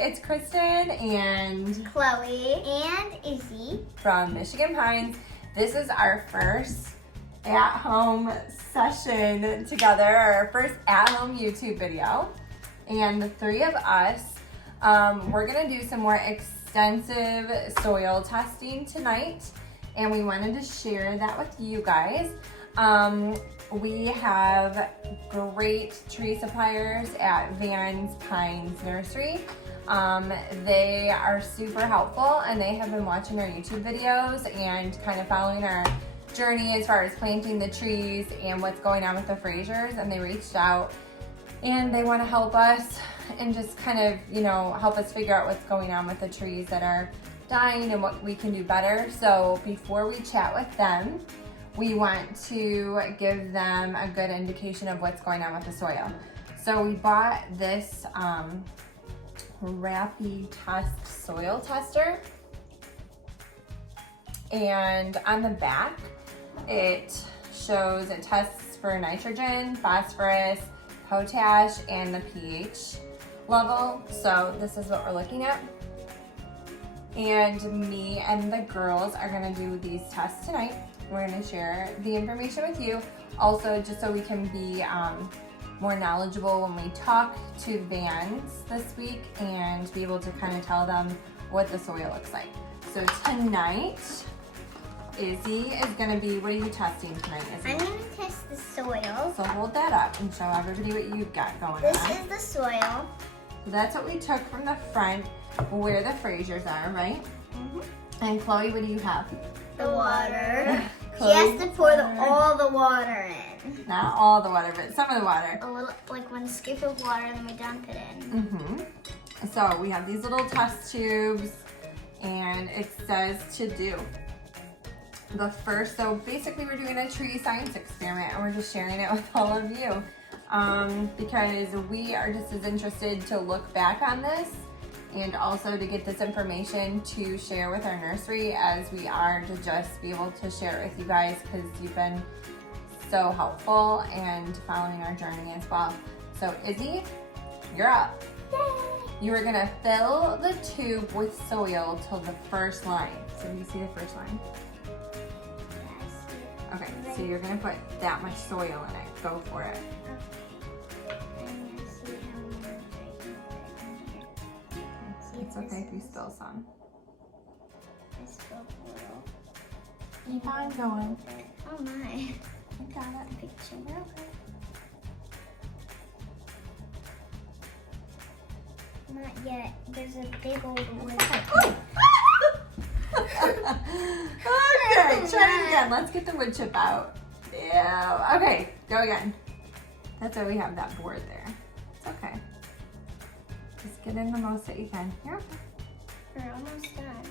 it's Kristen and Chloe and Izzy from Michigan Pines. This is our first at-home session together, our first at-home YouTube video. And the three of us, we're gonna do some more extensive soil testing tonight. And we wanted to share that with you guys. We have great tree suppliers at Vans Pines Nursery. They are super helpful and they have been watching our YouTube videos and kind of following our journey as far as planting the trees and what's going on with the Frasers, and they reached out and they want to help us and just kind of, you know, help us figure out what's going on with the trees that are dying and what we can do better. So before we chat with them, we want to give them a good indication of what's going on with the soil. So we bought this Rapid Test soil tester, and on the back it shows it tests for nitrogen, phosphorus, potash, and the pH level. So this is what we're looking at. And me and the girls are gonna do these tests tonight. We're gonna share the information with you. Also, just so we can be more knowledgeable when we talk to Vans this week and be able to kind of tell them what the soil looks like. So tonight, Izzy is gonna be, what are you testing tonight, Izzy? I'm gonna test the soil. So hold that up and show everybody what you've got going on. This is the soil. So that's what we took from the front where the Frasers are, right? Mm-hmm. And Chloe, what do you have? The water. She Chloe, has to pour all the water in. not all the water, but some of the water. A little, like one scoop of water, and then we dump it in. Mm-hmm. So we have these little test tubes, and it says to do the first. So basically, we're doing a tree science experiment, and we're just sharing it with all of you because we are just as interested to look back on this and also to get this information to share with our nursery as we are to just be able to share it with you guys, because you've been so helpful and following our journey as well. So Izzy, you're up. Yay! You are gonna fill the tube with soil till the first line. So do you see the first line? Yes. Okay, so you're gonna put that much soil in it. Go for it. It's okay if you spill some. Keep on going. Oh my. You got it. Picture. Not yet. There's a big old wood. Okay, try it again. Let's get the wood chip out. Yeah. Okay, go again. That's why we have that board there. It's okay. Just get in the most that you can. Here. We're almost done.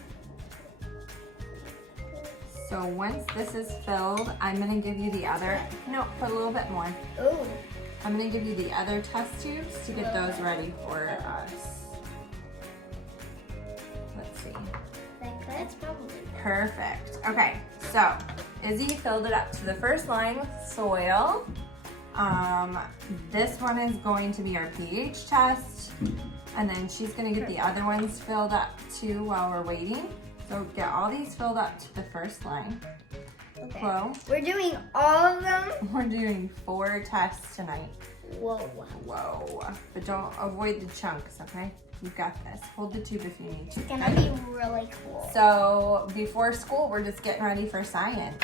So once this is filled, I'm gonna give you the other. No, put a little bit more. Ooh. I'm gonna give you the other test tubes to get those ready for us. Let's see. That's probably Perfect. Okay, so Izzy filled it up to the first line with soil. This one is going to be our pH test, and then she's gonna get the other ones filled up too while we're waiting. So get all these filled up to the first line. okay. Chloe, We're doing all of them. we're doing 4 tests tonight. Whoa. Whoa. But don't avoid the chunks, okay? You've got this. Hold the tube if you need to. It's gonna be really cool. So before school, we're just getting ready for science.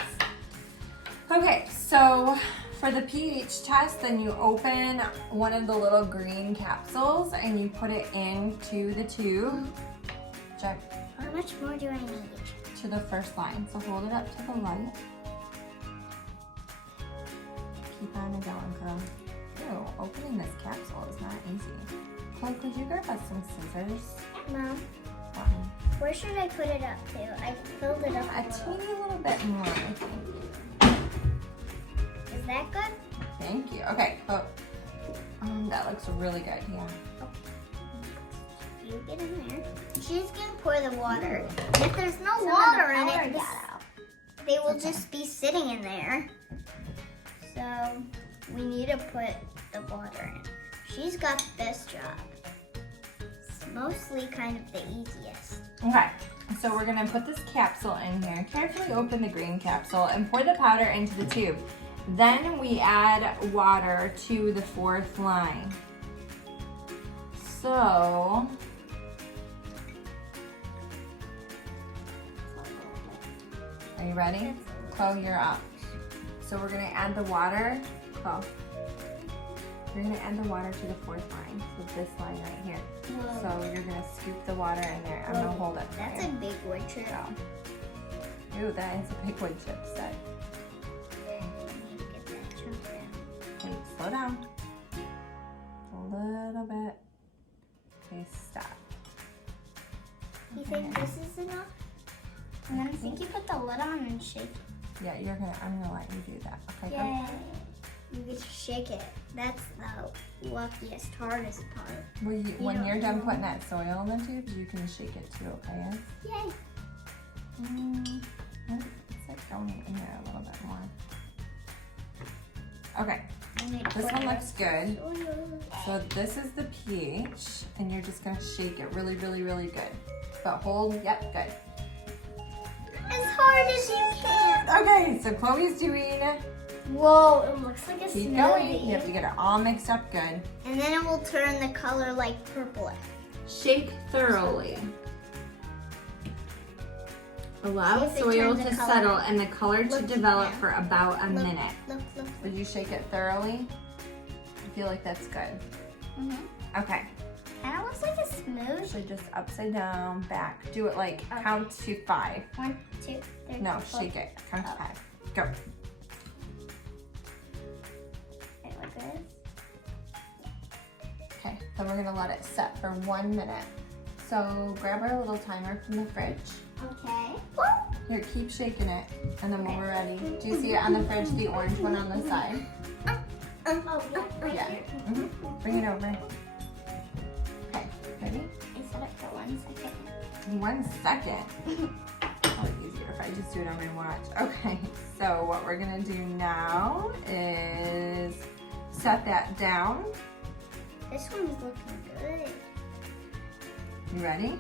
Okay, so for the pH test, then you open one of the little green capsules and you put it into the tube. Check. How much more do I need? To the first line. So hold it up to the light. Keep on going, girl. Ew, opening this capsule is not easy. Chloe, could you grab us some scissors? Mom, where should I put it up to? I filled it up A teeny little bit more, I think. Is that good? Thank you. Okay, oh, that looks really good, yeah. You get in there. She's gonna pour the water. If there's no water in it, they will just be sitting in there. So we need to put the water in. She's got this job. mostly kind of the easiest. Okay, so we're gonna put this capsule in here. Carefully open the green capsule and pour the powder into the tube. Then we add water to the fourth line. So, are you ready? Chloe, you're up. So we're gonna add the water. Chloe, you're gonna add the water to the fourth line. So this line right here. Whoa. So you're gonna scoop the water in there. I'm gonna hold it for That's you. a big wood chip. Ooh, that is a big wood chip set. I need to get that chunk down. Okay, slow down. A little bit. Okay, stop. You think this is enough? And then I think you put the lid on and shake it. Yeah, I'm gonna let you do that. Okay, go. Yay. You get to shake it. That's the luckiest, hardest part. Well, when don't you're done know. putting that soil in the tubes, you can shake it too, okay? Yay. It's like going in there a little bit more. Okay, I need to this put one the looks good. soil. So this is the pH, and you're just gonna shake it really, really, really good. But hold, yep, good. As hard as you can. Okay, so Chloe's doing, Whoa, it looks like a keep smoothie. going. You have to get it all mixed up good. And then it will turn the color like purplish. Shake thoroughly. Allow See if it soil turns to the color. settle and the color to Look develop now. for about a Look, minute. Look, look, look. Did you shake it thoroughly? I feel like that's good. Okay. Kind of looks like a smoothie. So just upside down, back. Do it like Okay. count to 5. 1, 2, 3. No, 4. shake it. Count to Oh. 5. Go. Okay, like this. Okay, then we're gonna let it set for 1 minute. So grab our little timer from the fridge. Okay. Here, keep shaking it, and then when we're ready. Do you see it on the fridge, the orange one on the side? Oh, right Yeah. here. Bring it over. Okay, ready? I set it for 1 second. 1 second. Probably easier if I just do it on my watch. Okay, so what we're gonna do now is set that down. This one's looking good. You ready?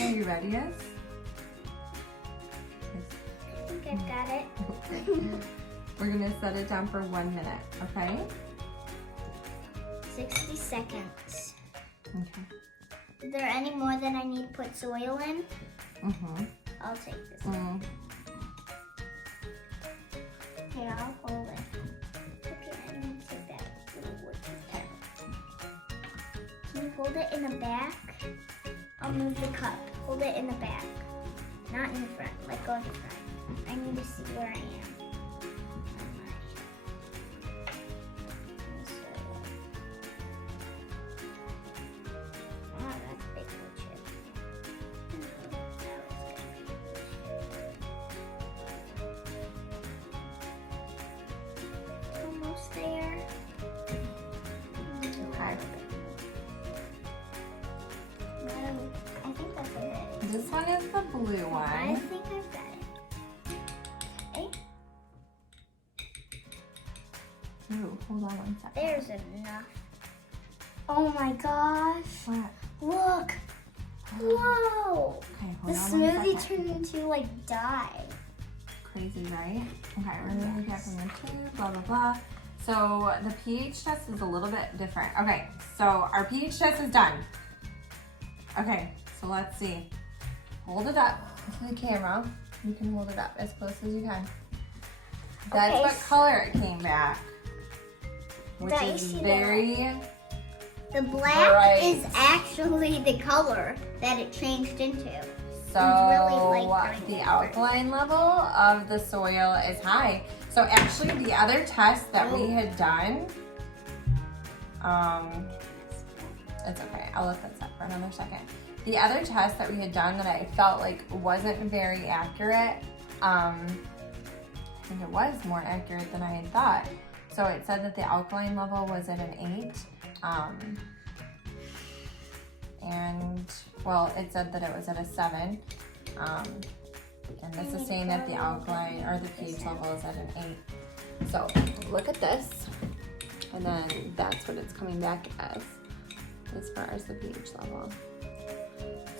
Are you ready, yes? I think I've got it. We're gonna set it down for 1 minute, okay? 60 seconds. Okay. Is there any more that I need to put soil in? Mm-hmm. I'll take this one. Here, I'll hold it. Okay, I need to take that little wood. Okay. Can you hold it in the back? I'll move the cup. Hold it in the back. Not in the front. Let go of the front. I need to see where I am. Oh, that's a big wood chip. Almost there. Okay. I think that's a bit. This one is the blue I one. think I've got it. Okay, Ooh, hold on 1 second. there's enough. Oh my gosh. What? Look. Whoa. Okay, The hold on 1 smoothie second. turned into like dye. Crazy, right? Okay, we're gonna look at from the tube, blah, blah, blah. So the pH test is a little bit different. Okay, so our pH test is done. Okay, so let's see. Hold it up to the camera. You can hold it up as close as you can. That's Okay, what so- color it came back. Which That you is see that? very, The black Bright. is actually the color that it changed into. so really light green. the alkaline level of the soil is high. So actually the other test that we had done, it's okay, I'll let that set for another second. The other test that we had done that I felt like wasn't very accurate, I think it was more accurate than I had thought. So it said that the alkaline level was at an 8. And well, it said that it was at a 7. And this is saying that the alkaline or the pH level is at an 8. So look at this. And then that's what it's coming back as. as far as the pH level.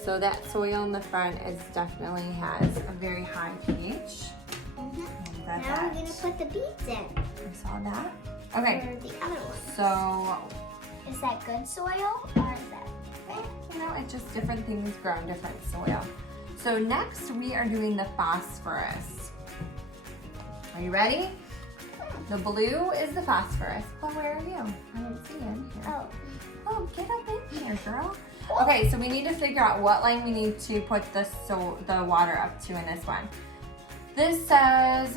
So that soil in the front definitely has a very high pH. Now I'm gonna put the beets in. You saw that? Okay. Or the other one. So, is that good soil or is that bad? you know, it's just different things grow in different soil. So next we are doing the phosphorus. Are you ready? The blue is the phosphorus. Well, where are you? I don't see you in here. Oh, get up in here, girl. Okay, so we need to figure out what line we need to put the water up to in this one. This says,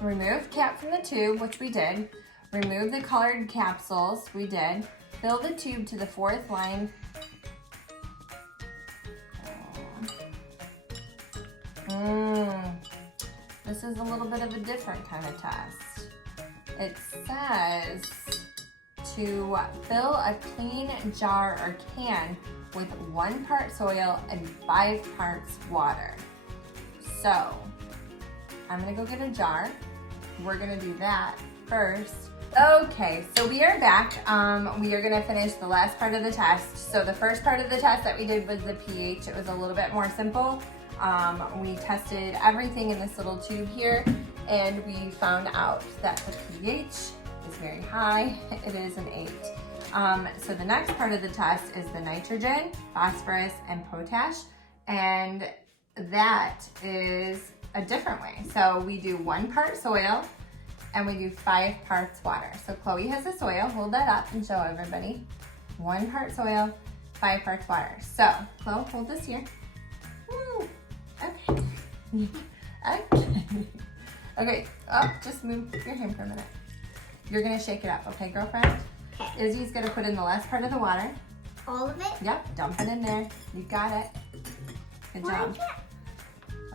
remove cap from the tube, which we did. Remove the colored capsules, we did. Fill the tube to the 4th line. This is a little bit of a different kind of test. It says to fill a clean jar or can with 1 part soil and 5 parts water. So, I'm gonna go get a jar. We're gonna do that first. Okay, so we are back. We are gonna finish the last part of the test. So the first part of the test that we did was the pH. It was a little bit more simple. We tested everything in this little tube here, and we found out that the pH is very high. It is an 8. So the next part of the test is the nitrogen, phosphorus, and potash, and that is a different way. So we do 1 part soil, and we do 5 parts water. So Chloe has the soil. Hold that up and show everybody. 1 part soil, 5 parts water. So Chloe, hold this here. Woo. Okay. Okay. Okay. Oh, just move your hand for a minute. You're gonna shake it up, okay, girlfriend? Okay. Izzy's gonna put in the last part of the water. All of it? Yep. Dump it in there. You got it. Good job.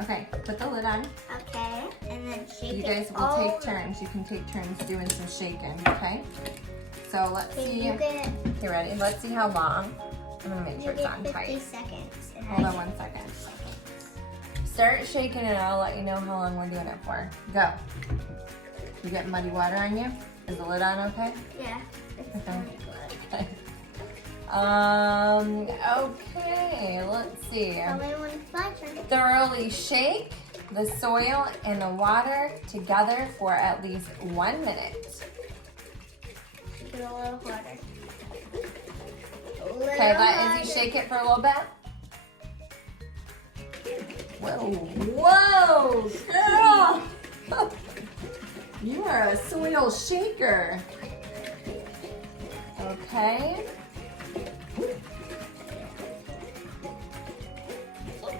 Okay, put the lid on. Okay, and then shake it. You guys will take turns. You can take turns doing some shaking, okay? So let's see. You ready? Let's see how long. I'm gonna make sure it's on 50 tight. seconds. Hold on 1 second. Start shaking and I'll let you know how long we're doing it for. Go. You get muddy water on you? Is the lid on okay? Yeah. It's Okay. Okay, let's see. Thoroughly shake the soil and the water together for at least 1 minute. Do a little harder. Okay, let Izzy shake it for a little bit. Whoa, girl! You are a soil shaker. Okay.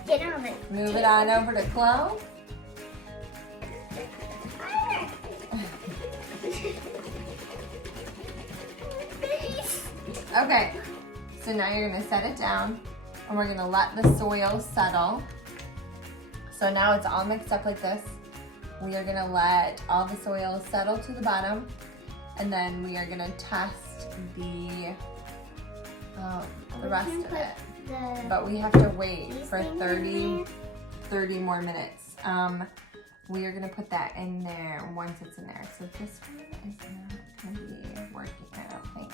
Get on it. Move it on over to Chloe. Okay, so now you're gonna set it down and we're gonna let the soil settle. So now it's all mixed up like this. We are gonna let all the soil settle to the bottom, and then we are gonna test the rest of it. But we have to wait for 30 more minutes. We are gonna put that in there once it's in there. So this one is not gonna be working, I don't think.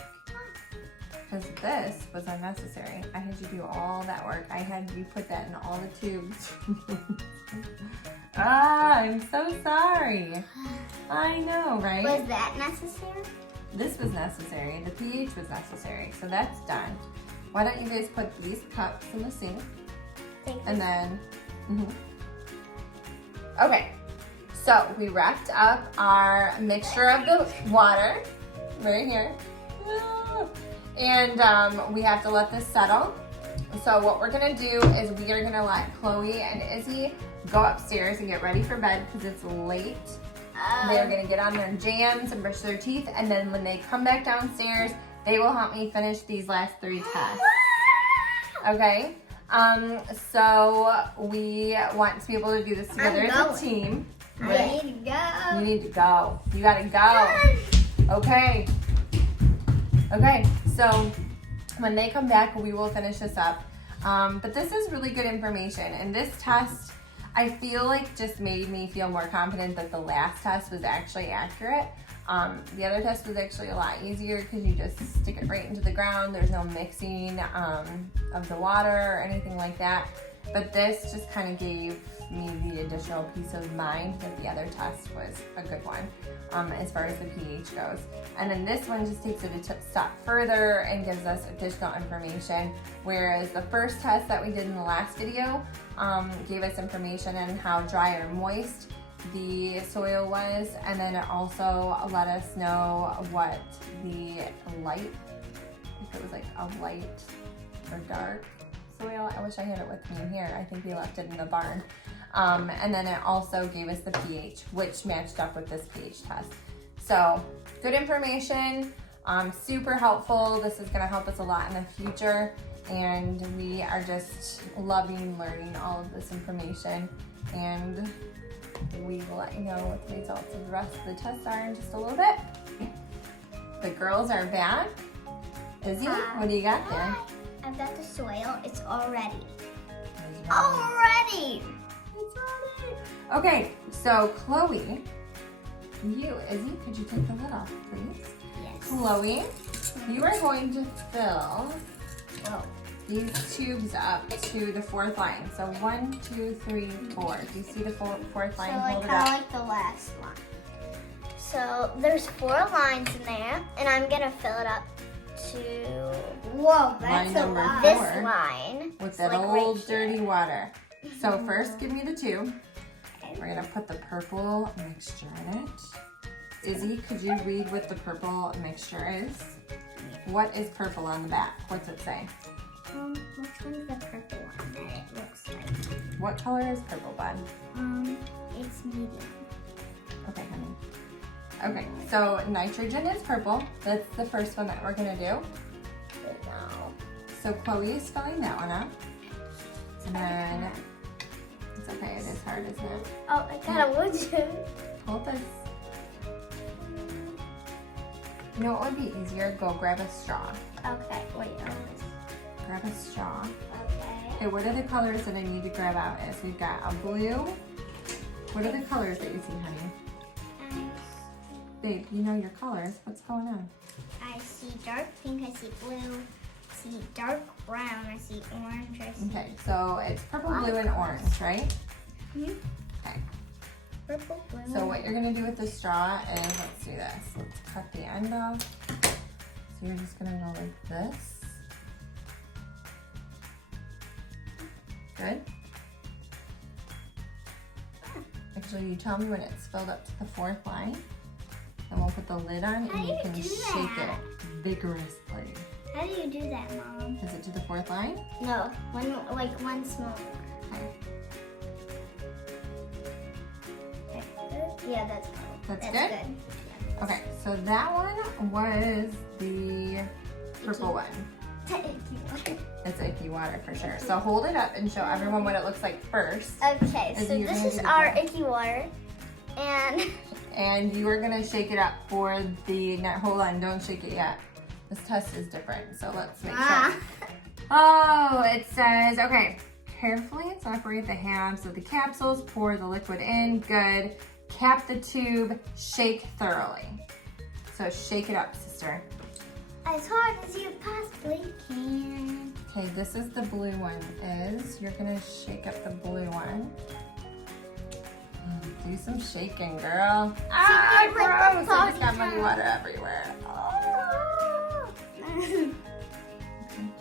Because this was unnecessary. I had you do all that work. I had you put that in all the tubes. I'm so sorry. I know, right? Was that necessary? This was necessary. The pH was necessary. So that's done. Why don't you guys put these cups in the sink? And then, Okay, so we wrapped up our mixture of the water right here. And we have to let this settle. So what we're gonna do is we are gonna let Chloe and Izzy go upstairs and get ready for bed because it's late. They're gonna get on their jams and brush their teeth, and then when they come back downstairs, they will help me finish these last 3 tests. Okay? So we want to be able to do this together as a team. I need to go. You need to go. You gotta go. Okay. Okay, so when they come back, we will finish this up. But this is really good information, and this test, I feel like just made me feel more confident that the last test was actually accurate. The other test was actually a lot easier because you just stick it right into the ground. There's no mixing of the water or anything like that. But this just kind of gave me the additional peace of mind that the other test was a good one as far as the pH goes. And then this one just takes it a step further and gives us additional information, whereas the first test that we did in the last video gave us information on how dry or moist the soil was, and then it also let us know what the light, if it was like a light or dark soil. I wish I had it with me here. I think we left it in the barn. And then it also gave us the pH, which matched up with this pH test. So good information, super helpful. This is gonna help us a lot in the future, and we are just loving learning all of this information, and we will let you know what the results of the rest of the tests are in just a little bit. The girls are back. Izzy, what do you got there? I've got the soil. It's all ready. It's Already! ready. Okay, so Chloe, Izzy, could you take the lid off, please? Yes. Chloe, you are going to fill these tubes up to the fourth line. So 1, 2, 3, 4. Do you see the fourth line? So Hold it kind of up. like the last one. So there's 4 lines in there, and I'm gonna fill it up to Line number 4 this line with It's that like old right dirty here. water. So first, give me the tube. Okay. We're gonna put the purple mixture in it. Izzy, could you read what the purple mixture is? What is purple on the back? What's it say? Which one's the purple one that it looks like? What color is purple, bud? It's medium. Okay, honey. Okay, so nitrogen is purple. That's the first one that we're gonna do. But now, So Chloe is filling that one up. And then, it's okay, it is hard, isn't it? oh, I got a wood chip. Hold this. You know what would be easier? Go grab a straw. Okay, wait. Grab a straw. Okay. Okay, what are the colors that I need to grab out is? We've got a blue. What are the colors that you see, honey? Babe, you know your colors. What's going on? I see dark pink, I see blue, I see dark brown, I see orange, I see Okay, so it's purple, blue, and orange, right? Mhm. Okay. purple, blue. So what you're gonna do with the straw is, let's do this. Let's cut the end off. So you're just gonna go like this. Good. Actually, you tell me when it's filled up to the fourth line, and we'll put the lid on, How and do you you can do shake that? it vigorously. How do you do that, Mom? Is it to the fourth line? No, one small. Okay. Yeah, that's good. That's good? Okay, so that one was the purple one. It's icky water for sure. So hold it up and show everyone what it looks like first. Okay, Is so you're this gonna is do the our color. icky water, and And you are gonna shake it up for the, hold on, don't shake it yet. This test is different, so let's make sure. Oh, it says, okay, carefully separate the halves of the capsules, pour the liquid in, good. Cap the tube, shake thoroughly. So shake it up, sister. as hard as you possibly can. Okay, this is the blue one is. You're gonna shake up the blue one. Do some shaking, girl. Ah, Secret with the gross! I just got pocket muddy pen. water everywhere. Oh.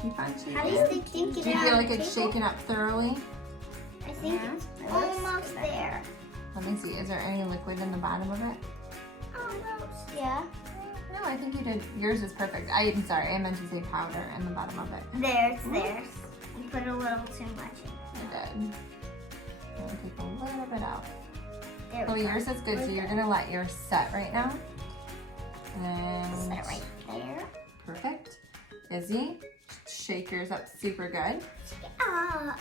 Keep on shaking. How do you think Do you feel like it's shaken up thoroughly? I think it's almost there. Let me see, is there any liquid in the bottom of it? Almost. Yeah. No, I think you did. Yours is perfect. I'm sorry, I meant to say powder in the bottom of it. There, it's there. You put a little too much in. I did. I'm gonna take a little bit out. There Oh, we go. yours is good, so you're gonna let yours set right now. And Set right there. perfect. Izzy, shake yours up super good. Ah.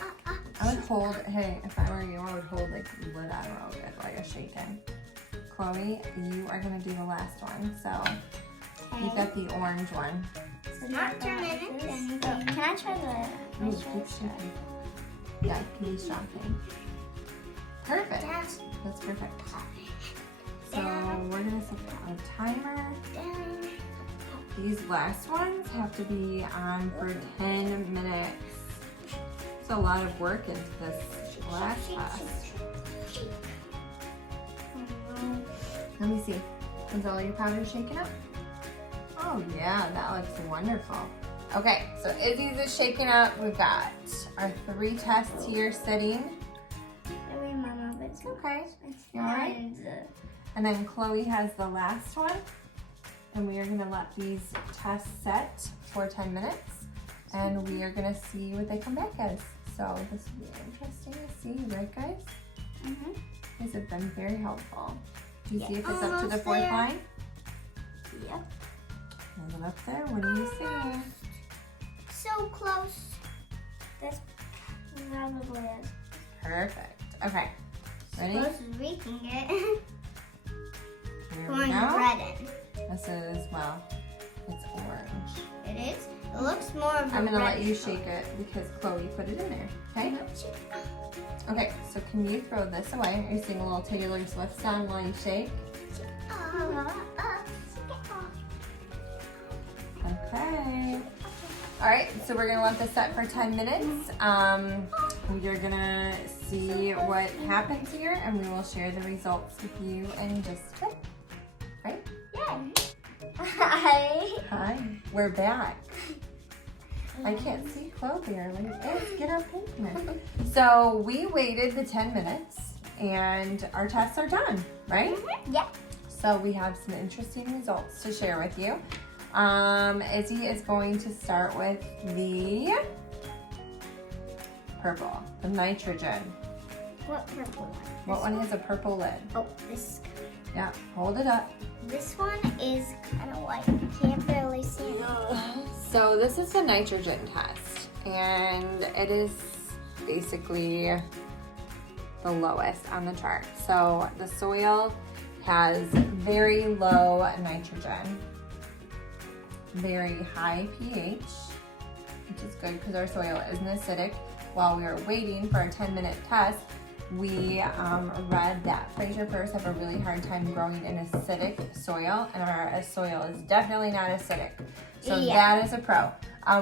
I would hold, hey, if I were you, I would hold like the lid on real good while you're shaking. Chloe, you are gonna do the last one. So you Okay. got the orange one. So not turn it into anything. Can I try the? Ooh, keep shaking. Yeah, keep shaking. Perfect. That's perfect. So we're gonna set a timer. These last ones have to be on for 10 minutes. It's a lot of work into this last test. Let me see. Is all your powder shaken up? Oh yeah, that looks wonderful. Okay, so Izzy's is shaking up. We've got our 3 tests here sitting. Sorry, Mama, but it's Okay. you all right? And then Chloe has the last one. And we are gonna let these tests set for 10 minutes. And we are gonna see what they come back as. So this will be interesting to see, right guys? Mm-hmm. These have been very helpful. Do you see if it's up to the Almost 4th there. line? Yep. Is it up there? What do you see? So close. That's probably it. Perfect. Okay. Ready? Close as we can get. Here we Pouring go. red in. This is, well, it's orange. It is. It looks more of a I'm gonna let you reddish shake it because Chloe put it in there, okay? color. Okay, so can you throw this away? Are you singing a little Taylor Swift song while you shake? Okay. All right, so we're gonna let this set for 10 minutes. You're gonna see what happens here and we will share the results with you in just a bit. Right? Yeah. Hi. Hi, we're back. I can't see Chloe barely. Let's get our pigment. So we waited the 10 minutes and our tests are done, right? Yeah. So we have some interesting results to share with you. Izzy is going to start with the purple, the nitrogen. What purple one? What one has a purple lid? Oh, this. Yeah, hold it up. This one is kind of white. Can't barely see it. So this is the nitrogen test, and it is basically the lowest on the chart. So the soil has very low nitrogen, very high pH, which is good because our soil isn't acidic. While we were waiting for a 10-minute test, we read that Fraser Firs have a really hard time growing in acidic soil, and our soil is definitely not acidic. So Yeah. that is a pro.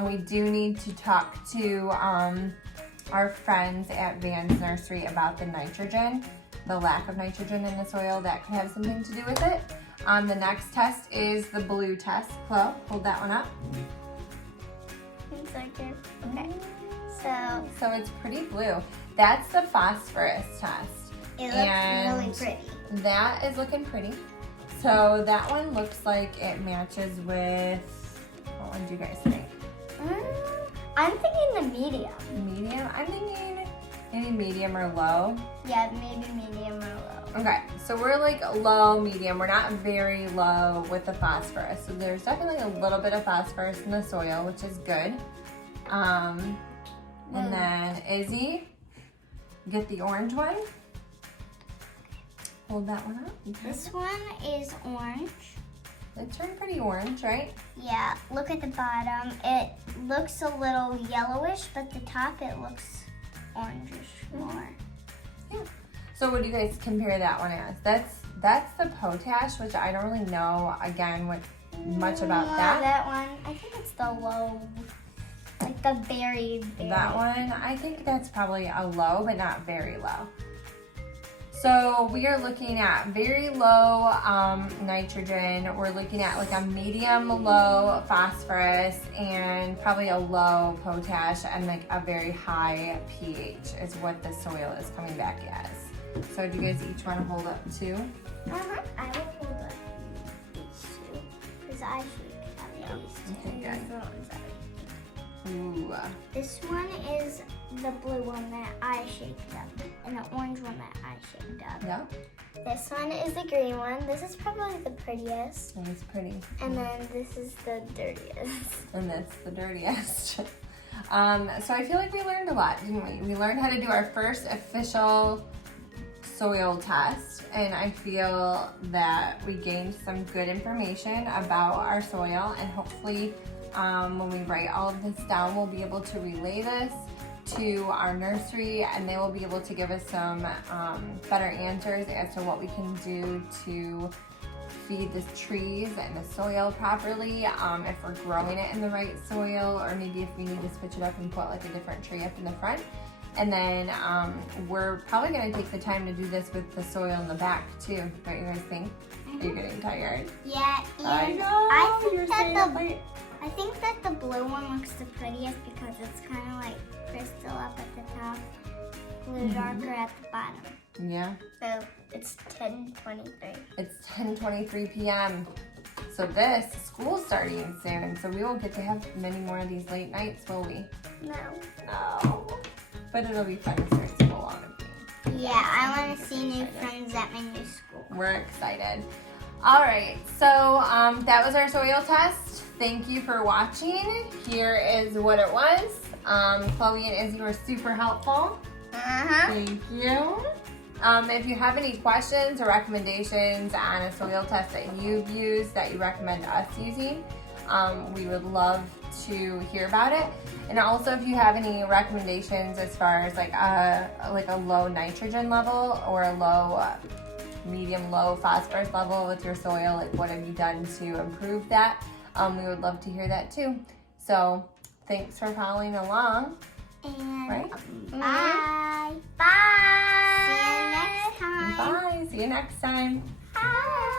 We do need to talk to our friends at Van's Nursery about the nitrogen, the lack of nitrogen in the soil. That could have something to do with it. The next test is the blue test. Chloe, hold that one up. It's like it. Okay. So it's pretty blue. That's the phosphorus test. It looks And really pretty. that is looking pretty. So that one looks like it matches with, what one do you guys think? I'm thinking the medium. Medium? I'm thinking maybe medium or low. Yeah, maybe medium or low. Okay, so we're like low, medium. We're not very low with the phosphorus. So there's definitely a little bit of phosphorus in the soil, which is good. And then Izzy, get the orange one. Hold that one up. This one is orange. It turned pretty orange, right? Yeah, look at the bottom. It looks a little yellowish, but the top it looks orangish more. Yeah. So what do you guys compare that one as? That's the potash, which I don't really know, again, what much about that. That one, I think it's the low, like the very. That one, I think that's probably a low, but not very low. So we are looking at very low nitrogen. We're looking at like a medium low phosphorus and probably a low potash and like a very high pH is what the soil is coming back as. So do you guys each want to hold up two? I will hold up these two because I should have these two. Okay, good. These ones are- Ooh. This one is the blue one that I shaped up, and the orange one that I shaped up. Yeah, This one is the green one. This is probably the prettiest. that was pretty. And then this is the dirtiest. And that's the dirtiest. So I feel like we learned a lot, didn't we? We learned how to do our first official soil test, and I feel that we gained some good information about our soil, and hopefully when we write all of this down, we'll be able to relay this to our nursery, and they will be able to give us some better answers as to what we can do to feed the trees and the soil properly, if we're growing it in the right soil, or maybe if we need to switch it up and put like a different tree up in the front. And then we're probably gonna take the time to do this with the soil in the back too. Don't you guys think? Are you getting tired? Yeah, and I know. I think that the blue one looks the prettiest because it's kind of like crystal up at the top, blue darker at the bottom. Yeah. So it's 10:23. It's 10:23 p.m. So this school's starting soon, so we won't get to have many more of these late nights, will we? No. No. But it'll be fun to start school on it. Yeah, I want to see new friends at my new school. We're excited. All right, so that was our soil test. Thank you for watching. Here is what it was. Chloe and Izzy were super helpful. Thank you. If you have any questions or recommendations on a soil test that you've used that you recommend us using, we would love to hear about it. And also if you have any recommendations as far as like a low nitrogen level or a low, medium low phosphorus level with your soil, like what have you done to improve that? We would love to hear that too. So thanks for following along. And right? Bye. Bye. See you next time. Bye. See you next time. Bye.